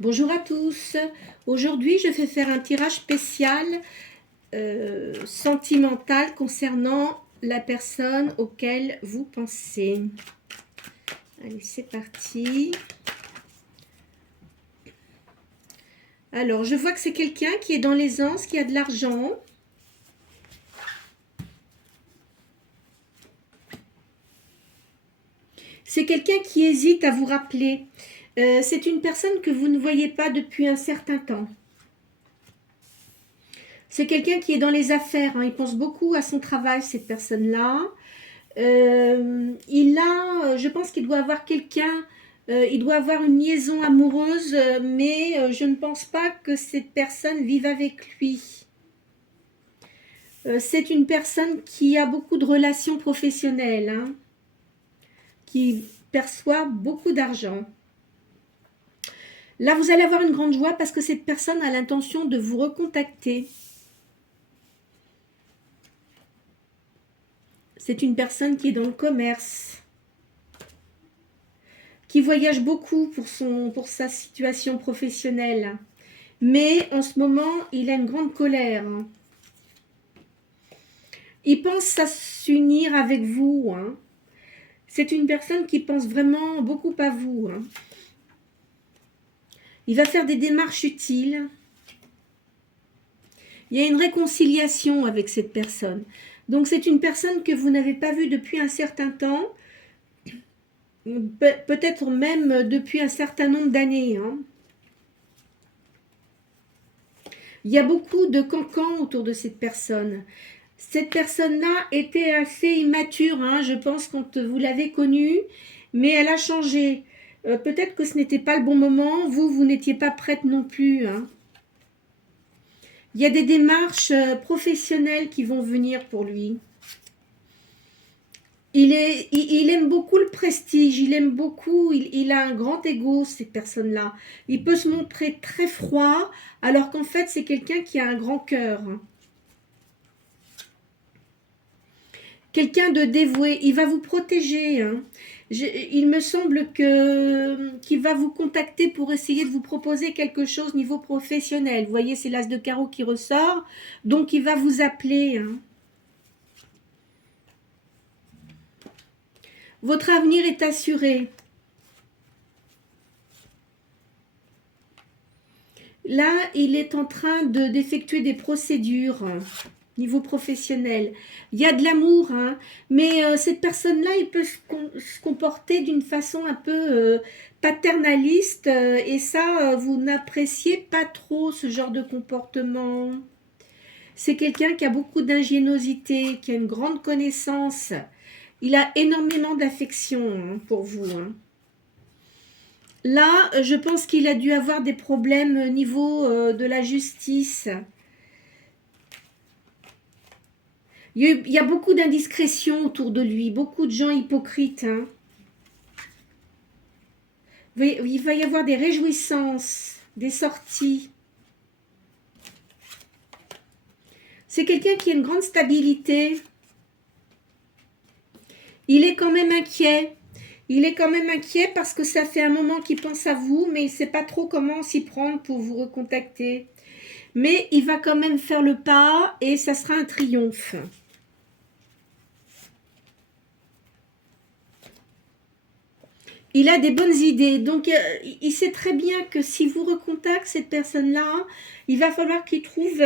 Bonjour à tous. Aujourd'hui, je vais faire un tirage spécial sentimental concernant la personne auquel vous pensez. Allez, c'est parti. Alors, je vois que c'est quelqu'un qui est dans l'aisance, qui a de l'argent. C'est quelqu'un qui hésite à vous rappeler. C'est une personne que vous ne voyez pas depuis un certain temps. C'est quelqu'un qui est dans les affaires, hein. Il pense beaucoup à son travail, cette personne-là. Je pense qu'il doit avoir quelqu'un, il doit avoir une liaison amoureuse, mais je ne pense pas que cette personne vive avec lui. C'est une personne qui a beaucoup de relations professionnelles, hein, qui perçoit beaucoup d'argent. Là, vous allez avoir une grande joie parce que cette personne a l'intention de vous recontacter. C'est une personne qui est dans le commerce, qui voyage beaucoup pour sa situation professionnelle. Mais en ce moment, il a une grande colère. Il pense à s'unir avec vous, hein. C'est une personne qui pense vraiment beaucoup à vous, hein. Il va faire des démarches utiles. Il y a une réconciliation avec cette personne. Donc c'est une personne que vous n'avez pas vue depuis un certain temps, peut-être même depuis un certain nombre d'années, hein. Il y a beaucoup de cancans autour de cette personne. Cette personne-là était assez immature, hein, je pense, quand vous l'avez connue, mais elle a changé. Peut-être que ce n'était pas le bon moment, vous n'étiez pas prête non plus, hein. Il y a des démarches professionnelles qui vont venir pour lui. Il aime beaucoup le prestige, il aime beaucoup, il a un grand ego, cette personne-là. Il peut se montrer très froid, alors qu'en fait, c'est quelqu'un qui a un grand cœur. Quelqu'un de dévoué, il va vous protéger, hein. Il me semble qu'il va vous contacter pour essayer de vous proposer quelque chose niveau professionnel. Vous voyez, c'est l'as de carreau qui ressort, donc il va vous appeler, hein. Votre avenir est assuré. Là, il est en train d'effectuer des procédures niveau professionnel. Il y a de l'amour, hein, mais cette personne-là, il peut se comporter d'une façon un peu paternaliste, et ça, vous n'appréciez pas trop ce genre de comportement. C'est quelqu'un qui a beaucoup d'ingéniosité, qui a une grande connaissance. Il a énormément d'affection, hein, pour vous, hein. Là, je pense qu'il a dû avoir des problèmes au niveau de la justice. Il y a beaucoup d'indiscrétions autour de lui, beaucoup de gens hypocrites, hein. Il va y avoir des réjouissances, des sorties. C'est quelqu'un qui a une grande stabilité. Il est quand même inquiet. Il est quand même inquiet parce que ça fait un moment qu'il pense à vous, mais il ne sait pas trop comment s'y prendre pour vous recontacter. Mais il va quand même faire le pas et ça sera un triomphe. Il a des bonnes idées, donc il sait très bien que si vous recontactez cette personne-là, il va falloir qu'il trouve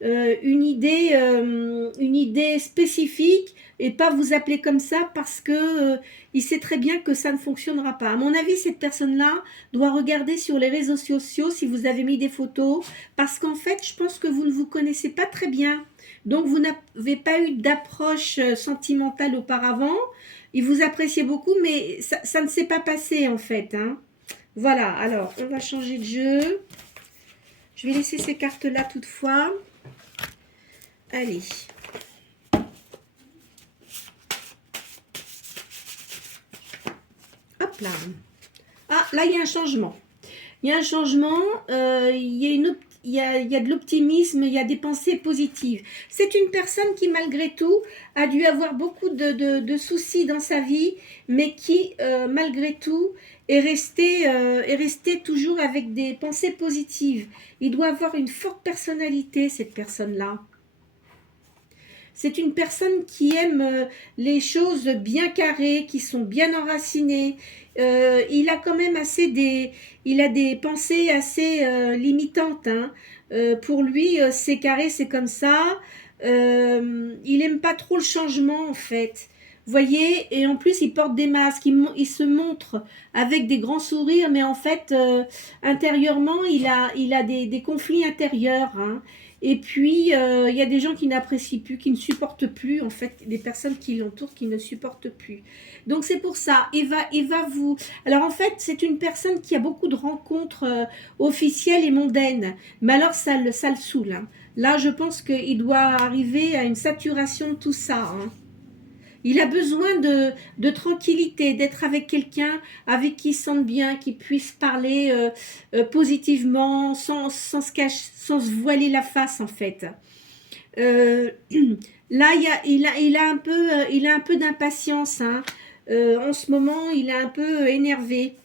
une idée spécifique et pas vous appeler comme ça parce que il sait très bien que ça ne fonctionnera pas. À mon avis, cette personne-là doit regarder sur les réseaux sociaux si vous avez mis des photos, parce qu'en fait, je pense que vous ne vous connaissez pas très bien. Donc, vous n'avez pas eu d'approche sentimentale auparavant. Il vous appréciait beaucoup, mais ça ne s'est pas passé en fait, hein. Voilà, alors on va changer de jeu. Je vais laisser ces cartes-là toutefois. Allez. Hop là. Ah, là, il y a un changement. Il y a un changement, il y a de l'optimisme, il y a des pensées positives. C'est une personne qui, malgré tout, a dû avoir beaucoup de soucis dans sa vie, mais qui, malgré tout, est resté toujours avec des pensées positives. Il doit avoir une forte personnalité, cette personne-là. C'est une personne qui aime les choses bien carrées, qui sont bien enracinées. Il a quand même il a des pensées assez limitantes, hein. Pour lui, c'est carré, c'est comme ça. Il aime pas trop le changement en fait. Vous voyez, et en plus il porte des masques, il se montre avec des grands sourires, mais en fait intérieurement il a des conflits intérieurs, hein. Et puis, il y a des gens qui n'apprécient plus, qui ne supportent plus, en fait, des personnes qui l'entourent, qui ne supportent plus. Donc, c'est pour ça, il va vous... Alors, en fait, c'est une personne qui a beaucoup de rencontres officielles et mondaines. Mais alors, ça le saoule, hein. Là, je pense qu'il doit arriver à une saturation de tout ça, hein. Il a besoin de tranquillité, d'être avec quelqu'un avec qui il se sente bien, qui puisse parler positivement, sans sans se voiler la face en fait. Euh, Là, il a un peu d'impatience, hein. En ce moment, il est un peu énervé.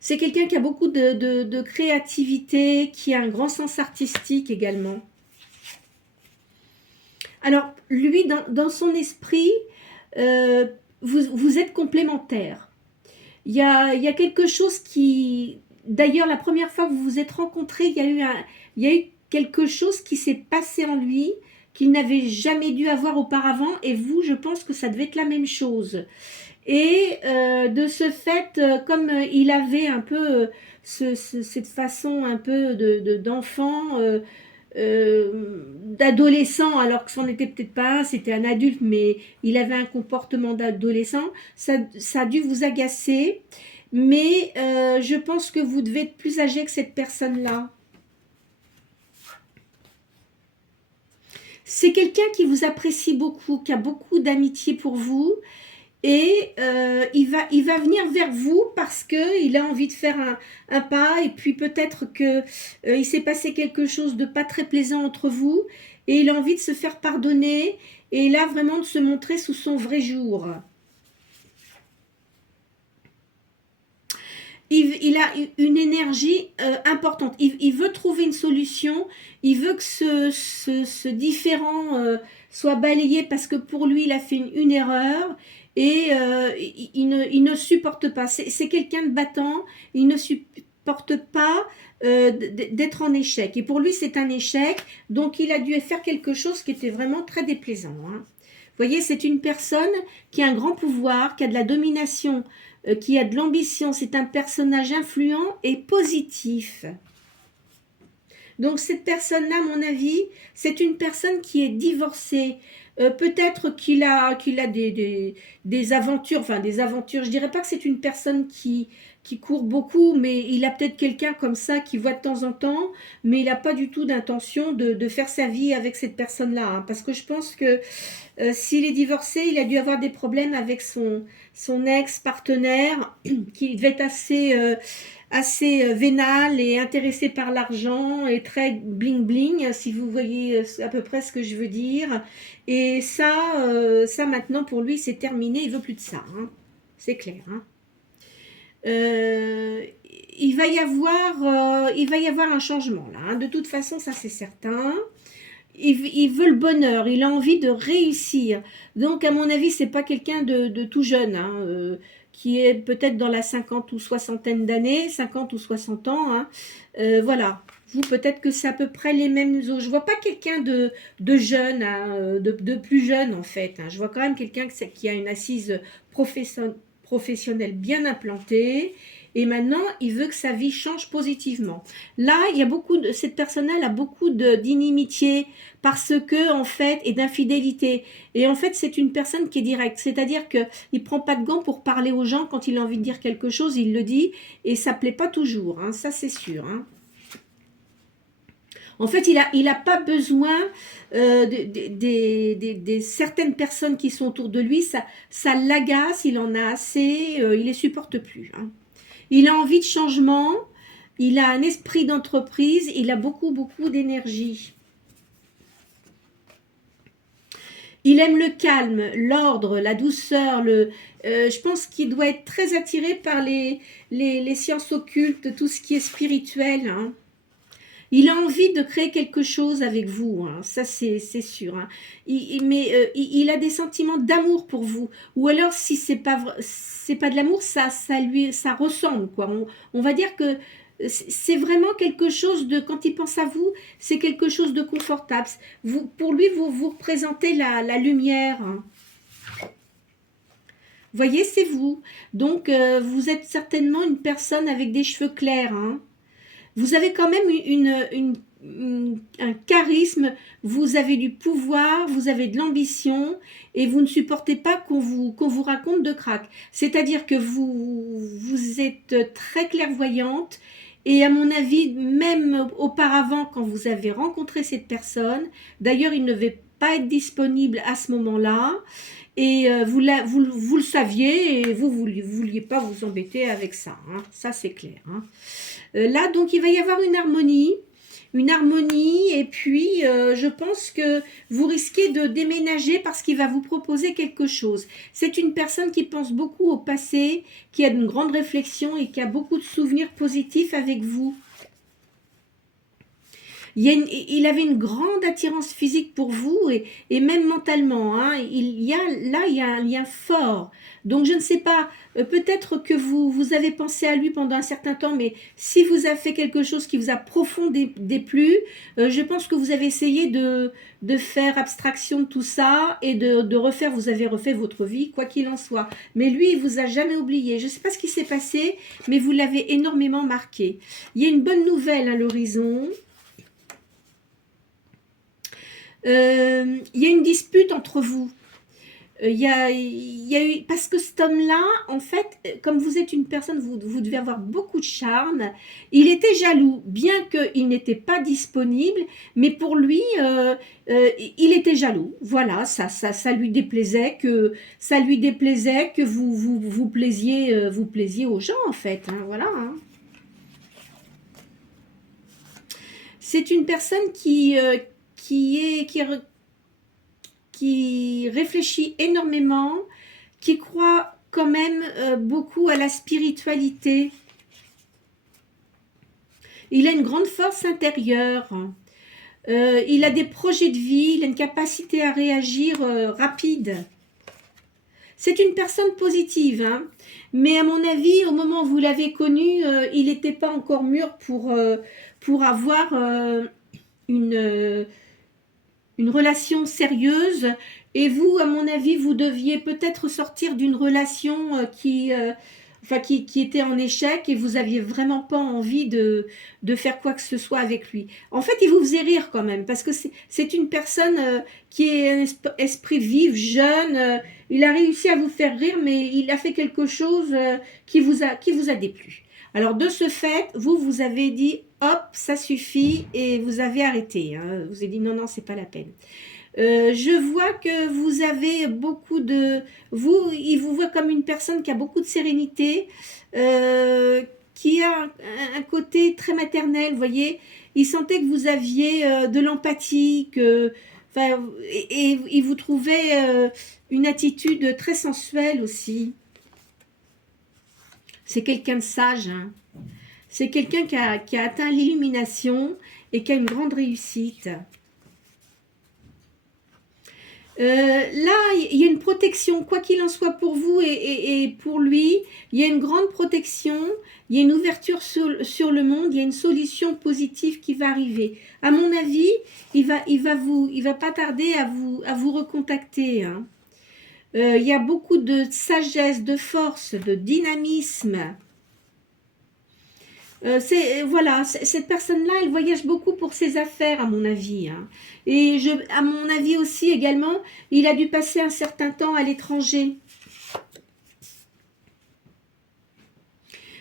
C'est quelqu'un qui a beaucoup de créativité, qui a un grand sens artistique également. Alors, lui, dans son esprit, euh, vous êtes complémentaires. Il y a quelque chose qui... D'ailleurs, la première fois que vous vous êtes rencontrés, il y a eu quelque chose qui s'est passé en lui qu'il n'avait jamais dû avoir auparavant. Et vous, je pense que ça devait être la même chose. Et de ce fait, comme il avait un peu cette façon un peu d'enfant, d'adolescent, alors que c'en était peut-être pas un, c'était un adulte, mais il avait un comportement d'adolescent, ça a dû vous agacer, mais je pense que vous devez être plus âgé que cette personne-là. C'est quelqu'un qui vous apprécie beaucoup, qui a beaucoup d'amitié pour vous, et il va venir vers vous parce qu'il a envie de faire un pas, et puis peut-être que il s'est passé quelque chose de pas très plaisant entre vous, et il a envie de se faire pardonner, et là vraiment de se montrer sous son vrai jour. Il a une énergie importante. Il veut trouver une solution. Il veut que ce différent soit balayé parce que pour lui, il a fait une erreur et il ne supporte pas. C'est quelqu'un de battant. Il ne supporte pas d'être en échec. Et pour lui, c'est un échec. Donc, il a dû faire quelque chose qui était vraiment très déplaisant, hein. Vous voyez, c'est une personne qui a un grand pouvoir, qui a de la domination, qui a de l'ambition. C'est un personnage influent et positif. Donc cette personne-là, à mon avis, c'est une personne qui est divorcée. Peut-être qu'il a des aventures, enfin des aventures. Je dirais pas que c'est une personne qui court beaucoup, mais il a peut-être quelqu'un comme ça qui voit de temps en temps, mais il n'a pas du tout d'intention de faire sa vie avec cette personne-là, hein. Parce que je pense que s'il est divorcé, il a dû avoir des problèmes avec son ex-partenaire qui devait être assez vénal et intéressé par l'argent et très bling bling, si vous voyez à peu près ce que je veux dire. Et ça maintenant pour lui c'est terminé, il veut plus de ça, hein. C'est clair, hein. Euh, il va y avoir un changement là, hein. De toute façon, ça c'est certain. Il veut le bonheur, il a envie de réussir. Donc, à mon avis, c'est pas quelqu'un de tout jeune, hein, qui est peut-être dans la 50 ou soixantaine d'années, 50 ou 60 ans, hein. Voilà. Vous, peut-être que c'est à peu près les mêmes âges. Je vois pas quelqu'un de jeune, hein, de plus jeune en fait, hein. Je vois quand même quelqu'un qui a une assise professionnelle bien implantée. Et maintenant, il veut que sa vie change positivement. Là, il y a cette personne-là a beaucoup d'inimitié parce que, en fait, et d'infidélité. Et en fait, c'est une personne qui est directe. C'est-à-dire qu'il ne prend pas de gants pour parler aux gens. Quand il a envie de dire quelque chose, il le dit. Et ça ne plaît pas toujours, hein, ça c'est sûr, hein. En fait, il a pas besoin des certaines personnes qui sont autour de lui. Ça l'agace, il en a assez, il les supporte plus, hein. Il a envie de changement, il a un esprit d'entreprise, il a beaucoup d'énergie. Il aime le calme, l'ordre, la douceur. Je pense qu'il doit être très attiré par les sciences occultes, tout ce qui est spirituel, hein. Il a envie de créer quelque chose avec vous, hein, ça c'est sûr, hein. Mais il a des sentiments d'amour pour vous. Ou alors, si c'est pas de l'amour, ça ressemble, quoi. On va dire que c'est vraiment quelque chose de, quand il pense à vous, c'est quelque chose de confortable. Pour lui, vous représentez la lumière, hein. Voyez, c'est vous. Donc, vous êtes certainement une personne avec des cheveux clairs, hein. Vous avez quand même un charisme, vous avez du pouvoir, vous avez de l'ambition et vous ne supportez pas qu'on vous raconte de crack. C'est-à-dire que vous êtes très clairvoyante et à mon avis, même auparavant, quand vous avez rencontré cette personne, d'ailleurs, il ne devait pas être disponible à ce moment-là et vous le saviez et vous ne vouliez pas vous embêter avec ça, hein. Ça, c'est clair, hein. Là, donc, il va y avoir une harmonie, et puis je pense que vous risquez de déménager parce qu'il va vous proposer quelque chose. C'est une personne qui pense beaucoup au passé, qui a une grande réflexion et qui a beaucoup de souvenirs positifs avec vous. Il avait une grande attirance physique pour vous et même mentalement, hein. Il y a un lien fort. Donc je ne sais pas, peut-être que vous avez pensé à lui pendant un certain temps, mais si vous avez fait quelque chose qui vous a profondément déplu, je pense que vous avez essayé de faire abstraction de tout ça et de refaire, vous avez refait votre vie, quoi qu'il en soit. Mais lui, il vous a jamais oublié. Je ne sais pas ce qui s'est passé, mais vous l'avez énormément marqué. Il y a une bonne nouvelle à l'horizon. Il y a une dispute entre vous. Il y a eu, parce que cet homme-là, en fait, comme vous êtes une personne, vous devez avoir beaucoup de charme. Il était jaloux, bien qu'il n'était pas disponible, mais pour lui, il était jaloux. Voilà, ça lui déplaisait que vous plaisiez aux gens, en fait, hein, voilà, hein. C'est une personne qui réfléchit énormément, qui croit quand même beaucoup à la spiritualité. Il a une grande force intérieure. Il a des projets de vie, il a une capacité à réagir rapide. C'est une personne positive, hein, mais à mon avis, au moment où vous l'avez connu, il n'était pas encore mûr pour avoir une relation sérieuse. Et vous, à mon avis, vous deviez peut-être sortir d'une relation qui était en échec et vous aviez vraiment pas envie de faire quoi que ce soit avec lui. En fait, il vous faisait rire quand même, parce que c'est une personne qui est un esprit vif, jeune. Il a réussi à vous faire rire, mais il a fait quelque chose qui vous a déplu. Alors, de ce fait, vous avez dit, hop, ça suffit, et vous avez arrêté, hein. Vous avez dit, non, c'est pas la peine. Je vois que vous avez beaucoup de... il vous voit comme une personne qui a beaucoup de sérénité, qui a un côté très maternel, vous voyez. Il sentait que vous aviez de l'empathie, et il vous trouvait une attitude très sensuelle aussi. C'est quelqu'un de sage, hein. C'est quelqu'un qui a atteint l'illumination et qui a une grande réussite. Là, il y a une protection, quoi qu'il en soit pour vous et pour lui, il y a une grande protection, il y a une ouverture sur le monde, il y a une solution positive qui va arriver. À mon avis, il va pas tarder à vous recontacter, hein. Il y a beaucoup de sagesse, de force, de dynamisme. Voilà, cette personne-là, elle voyage beaucoup pour ses affaires, à mon avis, hein. Et à mon avis aussi, également, il a dû passer un certain temps à l'étranger.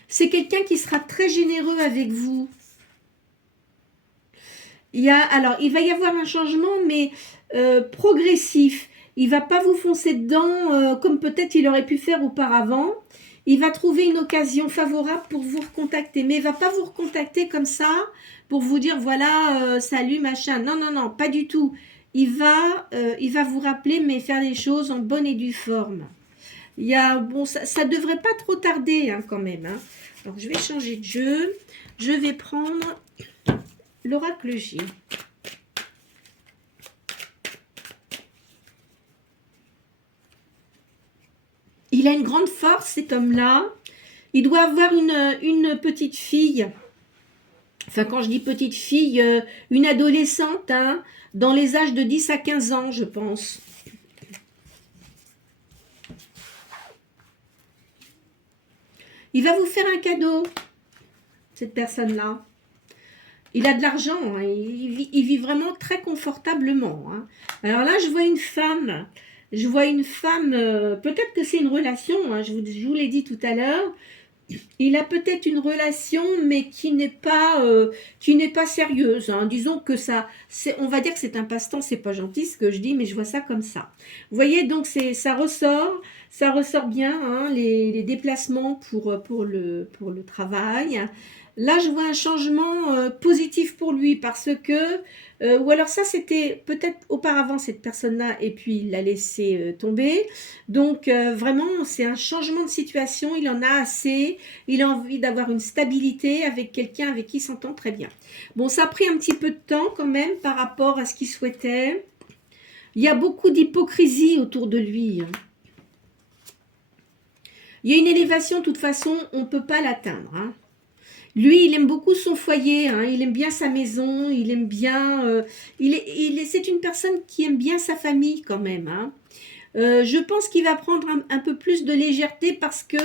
C'est quelqu'un qui sera très généreux avec vous. Alors, il va y avoir un changement, mais progressif. Il va pas vous foncer dedans comme peut-être il aurait pu faire auparavant. Il va trouver une occasion favorable pour vous recontacter. Mais il ne va pas vous recontacter comme ça pour vous dire, voilà, salut, machin. Non, pas du tout. il va vous rappeler, mais faire les choses en bonne et due forme. Bon, ça devrait pas trop tarder hein, quand même. Hein. Alors, je vais changer de jeu. Je vais prendre l'oracle J. Il a une grande force, cet homme-là. Il doit avoir une petite fille. Enfin, quand je dis petite fille, une adolescente, hein, dans les âges de 10 à 15 ans, je pense. Il va vous faire un cadeau, cette personne-là. Il a de l'argent, hein, il vit vraiment très confortablement. Hein. Alors là, je vois une femme. Je vois une femme, peut-être que c'est une relation, hein, je vous l'ai dit tout à l'heure. Il a peut-être une relation, mais qui n'est pas sérieuse. Hein. Disons que on va dire que c'est un passe-temps, c'est pas gentil ce que je dis, mais je vois ça comme ça. Vous voyez, donc ça ressort bien, hein, les déplacements pour le travail. Là, je vois un changement positif pour lui parce que, ou alors ça, c'était peut-être auparavant cette personne-là et puis il l'a laissé tomber. Donc, vraiment, c'est un changement de situation. Il en a assez. Il a envie d'avoir une stabilité avec quelqu'un avec qui il s'entend très bien. Bon, ça a pris un petit peu de temps quand même par rapport à ce qu'il souhaitait. Il y a beaucoup d'hypocrisie autour de lui. Il y a une élévation, de toute façon, on ne peut pas l'atteindre. Hein. Lui, il aime beaucoup son foyer, hein, il aime bien sa maison, il aime bien... c'est une personne qui aime bien sa famille quand même. Hein. Je pense qu'il va prendre un peu plus de légèreté parce que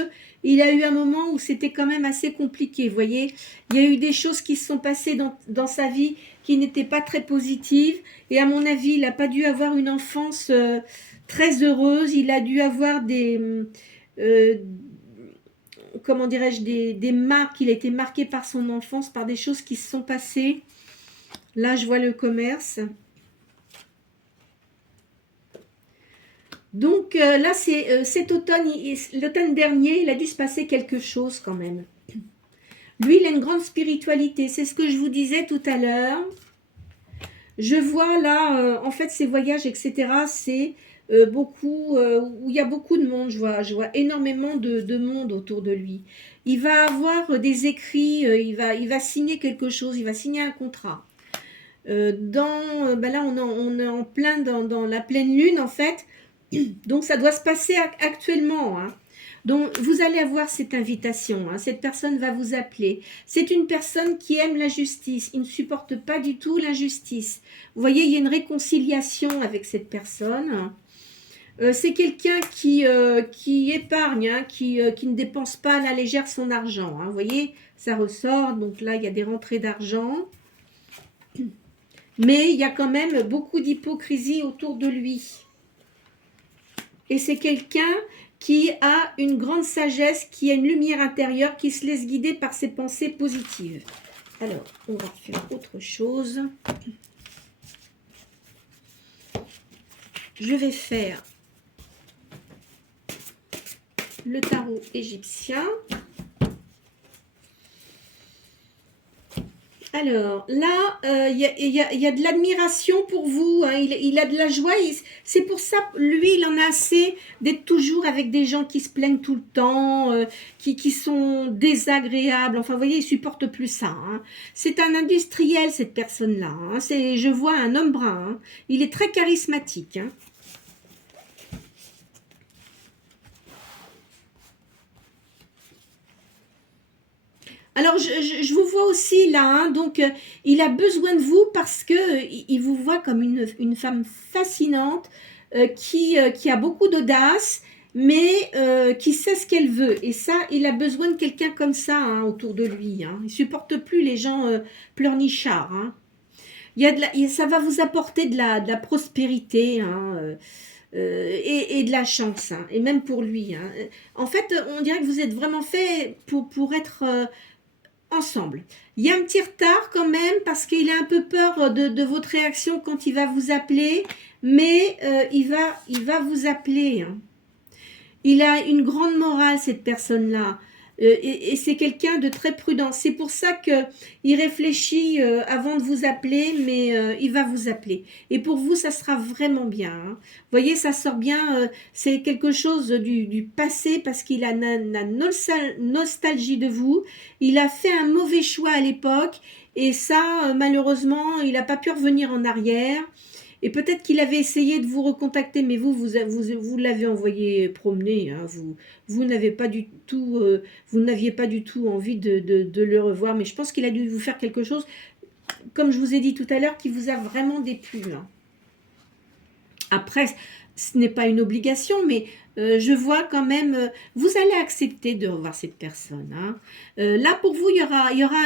il a eu un moment où c'était quand même assez compliqué. Vous voyez, il y a eu des choses qui se sont passées dans sa vie qui n'étaient pas très positives. Et à mon avis, il n'a pas dû avoir une enfance très heureuse. Il a dû avoir comment dirais-je, des marques. Il a été marqué par son enfance, par des choses qui se sont passées. Là, je vois le commerce. Donc là, cet automne, l'automne dernier, il a dû se passer quelque chose quand même. Lui, il a une grande spiritualité. C'est ce que je vous disais tout à l'heure. Je vois là, en fait, ses voyages, etc., c'est beaucoup, où il y a beaucoup de monde. Je vois énormément de monde autour de lui. Il va avoir des écrits, il va signer quelque chose, il va signer un contrat. Là, on est en plein dans la pleine lune, en fait. Donc, ça doit se passer actuellement. Hein. Donc, vous allez avoir cette invitation. Hein. Cette personne va vous appeler. C'est une personne qui aime la justice. Il ne supporte pas du tout l'injustice. Vous voyez, il y a une réconciliation avec cette personne. C'est quelqu'un qui épargne, hein, qui ne dépense pas à la légère son argent. Hein. Vous voyez, ça ressort. Donc là, il y a des rentrées d'argent. Mais il y a quand même beaucoup d'hypocrisie autour de lui. Et c'est quelqu'un qui a une grande sagesse, qui a une lumière intérieure, qui se laisse guider par ses pensées positives. Alors, on va faire autre chose. Je vais faire le tarot égyptien. Alors, là, il y a de l'admiration pour vous, hein. Il a de la joie, c'est pour ça, lui, il en a assez d'être toujours avec des gens qui se plaignent tout le temps, qui sont désagréables, enfin, vous voyez, il supporte plus ça. Hein. C'est un industriel, cette personne-là, hein. Je vois un homme brun, hein. Il est très charismatique, hein. Alors, je vous vois aussi là, hein, donc il a besoin de vous parce que il vous voit comme une femme fascinante qui a beaucoup d'audace, mais qui sait ce qu'elle veut. Et ça, il a besoin de quelqu'un comme ça hein, autour de lui. Hein. Il ne supporte plus les gens pleurnichards. Hein. Ça va vous apporter de la prospérité hein, et de la chance, hein, et même pour lui. Hein. En fait, on dirait que vous êtes vraiment fait pour être... ensemble. Il y a un petit retard quand même parce qu'il a un peu peur de votre réaction quand il va vous appeler, mais il va vous appeler. Hein. Il a une grande morale cette personne-là. Et c'est quelqu'un de très prudent. C'est pour ça qu'il réfléchit avant de vous appeler, mais il va vous appeler. Et pour vous, ça sera vraiment bien. Hein. Vous voyez, ça sort bien. C'est quelque chose du passé parce qu'il a la nostalgie de vous. Il a fait un mauvais choix à l'époque. Et ça, malheureusement, il n'a pas pu revenir en arrière. Et peut-être qu'il avait essayé de vous recontacter, mais vous l'avez envoyé promener. Hein, vous n'avez pas du tout, vous n'aviez pas du tout envie de le revoir. Mais je pense qu'il a dû vous faire quelque chose, comme je vous ai dit tout à l'heure, qui vous a vraiment déplu. Hein. Après, ce n'est pas une obligation, mais je vois quand même, vous allez accepter de revoir cette personne. Hein. Là, pour vous, il y aura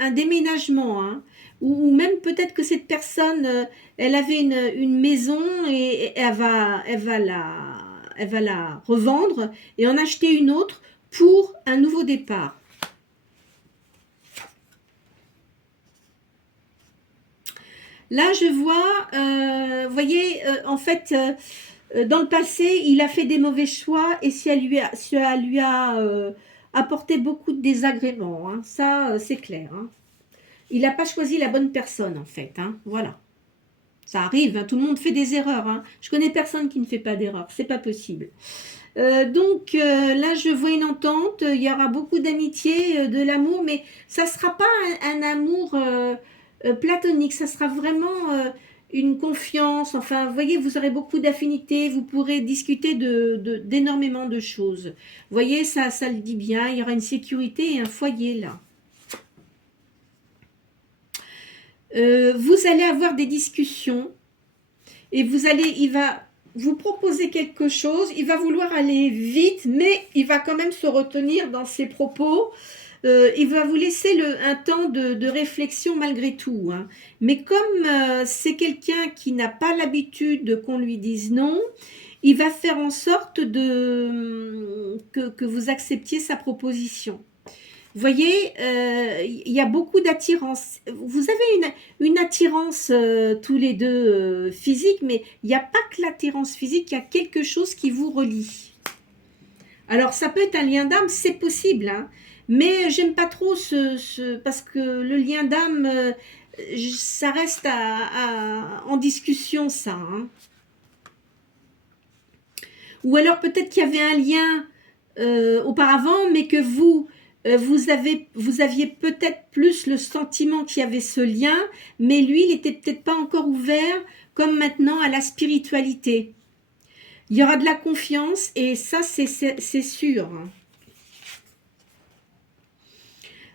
un déménagement. Hein, ou même peut-être que cette personne, elle avait une maison et elle va la revendre et en acheter une autre pour un nouveau départ. Là, je vois, vous voyez, en fait, dans le passé, il a fait des mauvais choix et ça lui a apporté beaucoup de désagréments. Hein. Ça, c'est clair. Hein. Il n'a pas choisi la bonne personne, en fait. Hein. Voilà. Ça arrive, hein. Tout le monde fait des erreurs. Hein. Je connais personne qui ne fait pas d'erreurs. C'est pas possible. Donc là, je vois une entente. Il y aura beaucoup d'amitié, de l'amour, mais ça ne sera pas un amour platonique. Ça sera vraiment une confiance. Enfin, vous voyez, vous aurez beaucoup d'affinités. Vous pourrez discuter d'énormément de choses. Vous voyez, ça le dit bien. Il y aura une sécurité et un foyer là. Vous allez avoir des discussions et il va vous proposer quelque chose, il va vouloir aller vite, mais il va quand même se retenir dans ses propos, il va vous laisser un temps de réflexion malgré tout. Hein. Mais comme c'est quelqu'un qui n'a pas l'habitude qu'on lui dise non, il va faire en sorte que vous acceptiez sa proposition. Vous voyez, il y a beaucoup d'attirance. Vous avez une attirance tous les deux physique, mais il n'y a pas que l'attirance physique, il y a quelque chose qui vous relie. Alors, ça peut être un lien d'âme, c'est possible, hein, mais j'aime pas trop parce que le lien d'âme, ça reste en discussion, ça. Hein. Ou alors peut-être qu'il y avait un lien auparavant, mais que vous aviez peut-être plus le sentiment qu'il y avait ce lien, mais lui, il n'était peut-être pas encore ouvert, comme maintenant, à la spiritualité. Il y aura de la confiance, et ça, c'est sûr.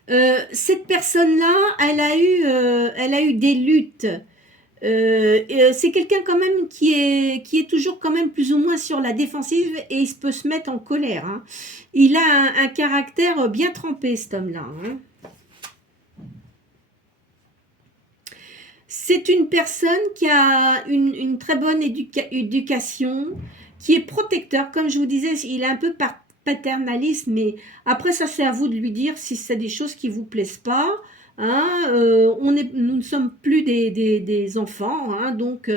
Cette personne-là, elle a eu des luttes. C'est quelqu'un quand même qui est toujours quand même plus ou moins sur la défensive et il peut se mettre en colère. Hein. Il a un caractère bien trempé, cet homme-là. Hein. C'est une personne qui a une très bonne éducation, qui est protecteur. Comme je vous disais, il est un peu paternaliste, mais après ça c'est à vous de lui dire si c'est des choses qui vous plaisent pas. Hein, nous ne sommes plus des enfants, hein, donc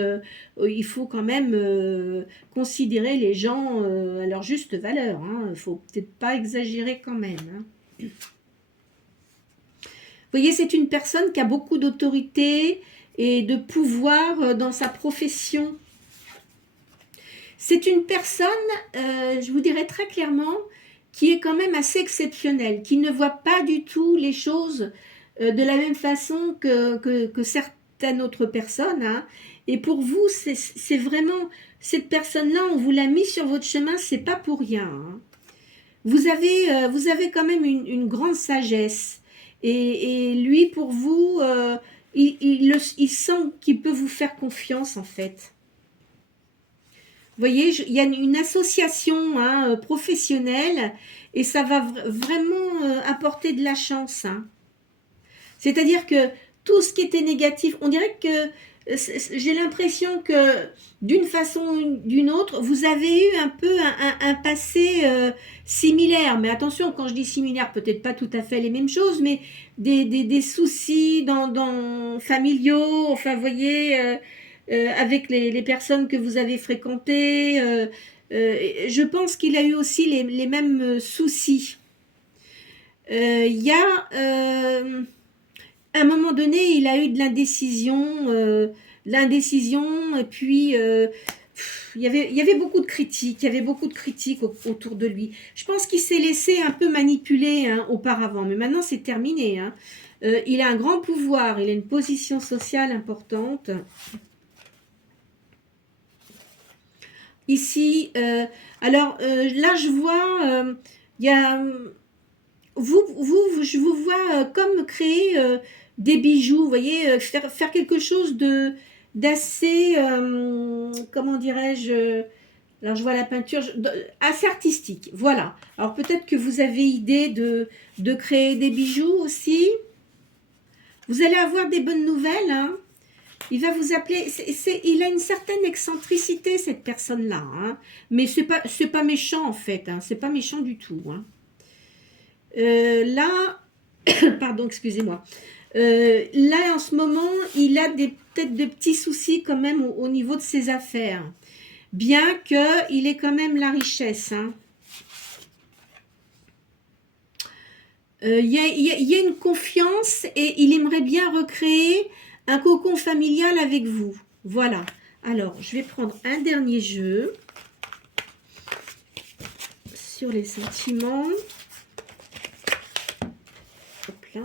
il faut quand même considérer les gens à leur juste valeur. Il ne faut peut-être pas exagérer quand même. Hein. Vous voyez, c'est une personne qui a beaucoup d'autorité et de pouvoir dans sa profession. C'est une personne, je vous dirais très clairement, qui est quand même assez exceptionnelle, qui ne voit pas du tout les choses de la même façon que certaines autres personnes. Hein. Et pour vous, c'est vraiment, cette personne-là, on vous l'a mis sur votre chemin, c'est pas pour rien. Hein. Vous avez quand même une grande sagesse. Et lui, pour vous, il sent qu'il peut vous faire confiance, en fait. Vous voyez, il y a une association hein, professionnelle et ça va vraiment apporter de la chance. Hein. C'est-à-dire que tout ce qui était négatif, on dirait que j'ai l'impression que d'une façon ou d'une autre, vous avez eu un peu un passé similaire. Mais attention, quand je dis similaire, peut-être pas tout à fait les mêmes choses, mais des soucis familiaux, enfin, vous voyez, avec les personnes que vous avez fréquentées. Je pense qu'il a eu aussi les mêmes soucis. Il y a, à un moment donné, il a eu de l'indécision, et puis il y avait beaucoup de critiques, il y avait beaucoup de critiques autour de lui. Je pense qu'il s'est laissé un peu manipuler, hein, auparavant, mais maintenant c'est terminé, hein. Il a un grand pouvoir, il a une position sociale importante. Ici, alors là je vois, il y a, je vous vois comme créer des bijoux, vous voyez, faire quelque chose de d'assez, comment dirais-je, alors je vois la peinture, assez artistique, voilà. Alors peut-être que vous avez idée de créer des bijoux aussi. Vous allez avoir des bonnes nouvelles, hein. Il va vous appeler, il a une certaine excentricité cette personne-là, hein. Mais c'est pas méchant en fait, hein. C'est pas méchant du tout, hein. Là, pardon, excusez-moi. Là, en ce moment, il a peut-être de petits soucis quand même au niveau de ses affaires. Bien qu'il ait quand même la richesse, hein. Y a une confiance et il aimerait bien recréer un cocon familial avec vous. Voilà. Alors, je vais prendre un dernier jeu sur les sentiments. Hop là.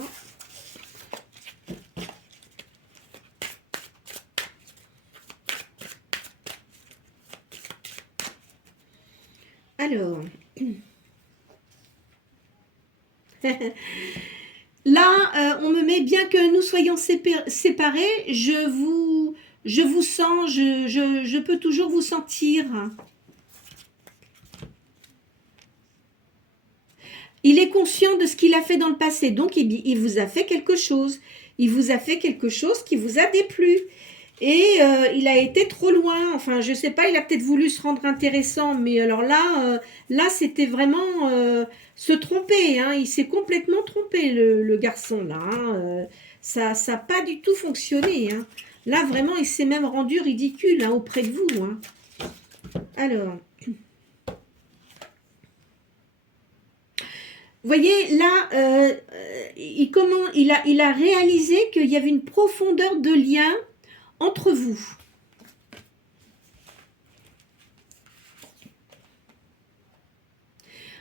Alors, là, on me met, bien que nous soyons séparés, je vous sens, je peux toujours vous sentir. Il est conscient de ce qu'il a fait dans le passé, donc il vous a fait quelque chose. Il vous a fait quelque chose qui vous a déplu. Et il a été trop loin, enfin je sais pas, il a peut-être voulu se rendre intéressant, mais alors là, là c'était vraiment se tromper, hein. Il s'est complètement trompé le garçon là, hein. Ça n'a pas du tout fonctionné, hein. Là vraiment il s'est même rendu ridicule, hein, auprès de vous, hein. Alors, vous voyez là, il a réalisé qu'il y avait une profondeur de lien entre vous.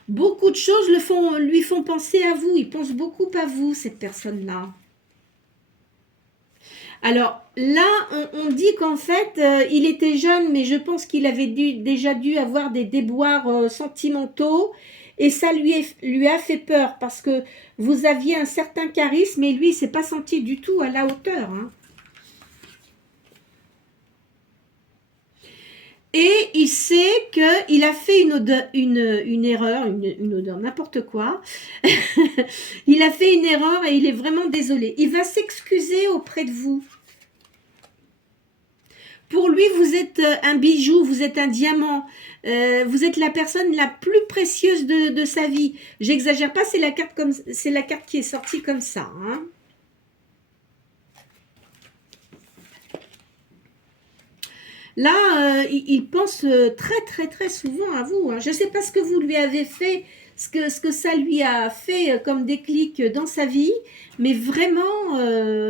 Beaucoup de choses lui font penser à vous. Il pense beaucoup à vous, cette personne-là. Alors là, on dit qu'en fait, il était jeune, mais je pense qu'il avait déjà dû avoir des déboires sentimentaux. Et ça lui a fait peur parce que vous aviez un certain charisme et lui, il ne s'est pas senti du tout à la hauteur, hein. Et il sait qu'il a fait une erreur, une odeur, n'importe quoi. Il a fait une erreur et il est vraiment désolé. Il va s'excuser auprès de vous. Pour lui, vous êtes un bijou, vous êtes un diamant. Vous êtes la personne la plus précieuse de sa vie. J'exagère pas, c'est la carte qui est sortie comme ça, hein. Là, il pense très très très souvent à vous, hein. Je ne sais pas ce que vous lui avez fait, ce que ça lui a fait comme déclic dans sa vie, mais vraiment,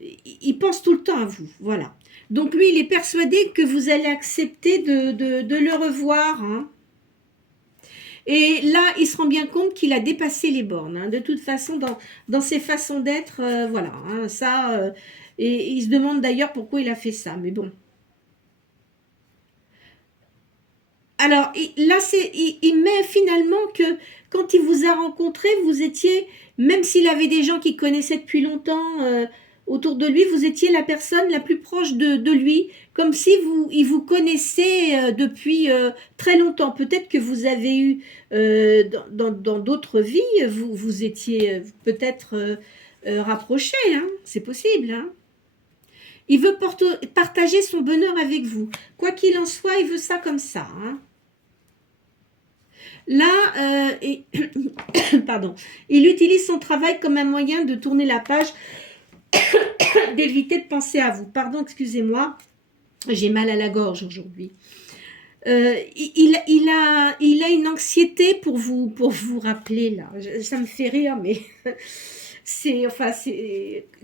il pense tout le temps à vous. Voilà. Donc lui, il est persuadé que vous allez accepter de le revoir, hein. Et là, il se rend bien compte qu'il a dépassé les bornes, hein. De toute façon, dans ses façons d'être, voilà, hein, ça, et il se demande d'ailleurs pourquoi il a fait ça, mais bon. Alors là, il met finalement que quand il vous a rencontré, vous étiez, même s'il avait des gens qui connaissaient depuis longtemps autour de lui, vous étiez la personne la plus proche de lui, comme si il vous connaissait depuis très longtemps. Peut-être que vous avez eu dans d'autres vies, vous étiez peut-être rapprochés, hein, c'est possible, hein. Il veut partager son bonheur avec vous. Quoi qu'il en soit, il veut ça comme ça, hein. Là, pardon, il utilise son travail comme un moyen de tourner la page, d'éviter de penser à vous. Pardon, excusez-moi, j'ai mal à la gorge aujourd'hui. Il a une anxiété pour vous rappeler là. Ça me fait rire, mais c'est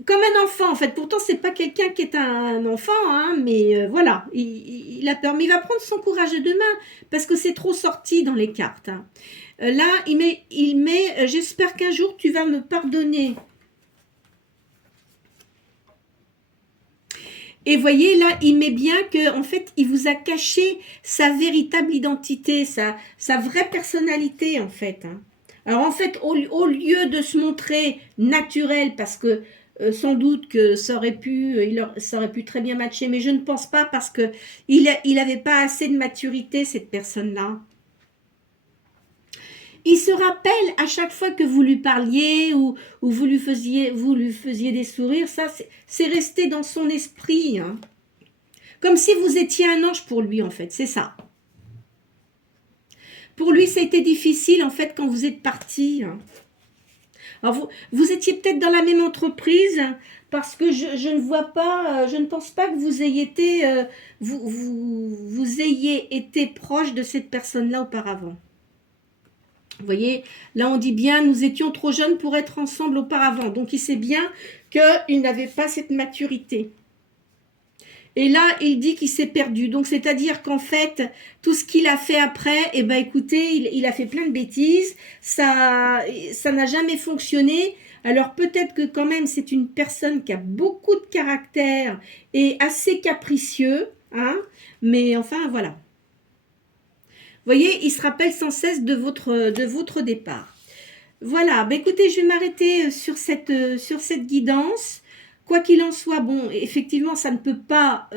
comme un enfant en fait. Pourtant, c'est pas quelqu'un qui est un enfant, hein, mais voilà, il a peur. Mais il va prendre son courage à deux mains parce que c'est trop sorti dans les cartes, hein. Là, j'espère qu'un jour tu vas me pardonner. Et voyez, là, il met bien que, en fait, il vous a caché sa véritable identité, sa vraie personnalité, en fait, hein. Alors, en fait, au lieu de se montrer naturel, parce que sans doute que ça aurait pu très bien matcher, mais je ne pense pas parce que il avait pas assez de maturité, cette personne-là. Il se rappelle à chaque fois que vous lui parliez ou vous lui faisiez des sourires, ça, c'est resté dans son esprit, hein. Comme si vous étiez un ange pour lui, en fait, c'est ça. Pour lui, ça a été difficile, en fait, quand vous êtes parti, hein. Alors, vous étiez peut-être dans la même entreprise, hein, parce que je ne vois pas, je ne pense pas que vous ayez été, vous ayez été proche de cette personne-là auparavant. Vous voyez, là on dit bien, nous étions trop jeunes pour être ensemble auparavant. Donc il sait bien qu'il n'avait pas cette maturité. Et là, il dit qu'il s'est perdu. Donc c'est-à-dire qu'en fait, tout ce qu'il a fait après, eh ben écoutez, il a fait plein de bêtises. Ça n'a jamais fonctionné. Alors peut-être que quand même c'est une personne qui a beaucoup de caractère et assez capricieux, hein. Mais enfin voilà. Vous voyez, il se rappelle sans cesse de votre départ. Voilà, bah écoutez, je vais m'arrêter sur cette guidance. Quoi qu'il en soit, bon, effectivement, ça ne peut pas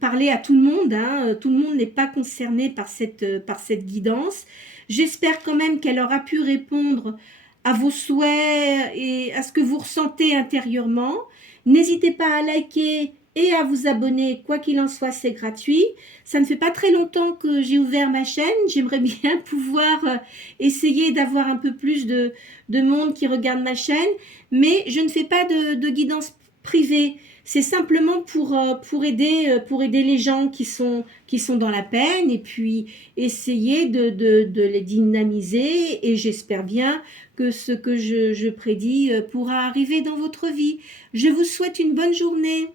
parler à tout le monde, hein. Tout le monde n'est pas concerné par cette guidance. J'espère quand même qu'elle aura pu répondre à vos souhaits et à ce que vous ressentez intérieurement. N'hésitez pas à liker et à vous abonner, quoi qu'il en soit, c'est gratuit. Ça ne fait pas très longtemps que j'ai ouvert ma chaîne. J'aimerais bien pouvoir essayer d'avoir un peu plus de monde qui regarde ma chaîne, mais je ne fais pas de guidance privée. C'est simplement pour aider les gens qui sont dans la peine et puis essayer de les dynamiser. Et j'espère bien que ce que je prédis pourra arriver dans votre vie. Je vous souhaite une bonne journée.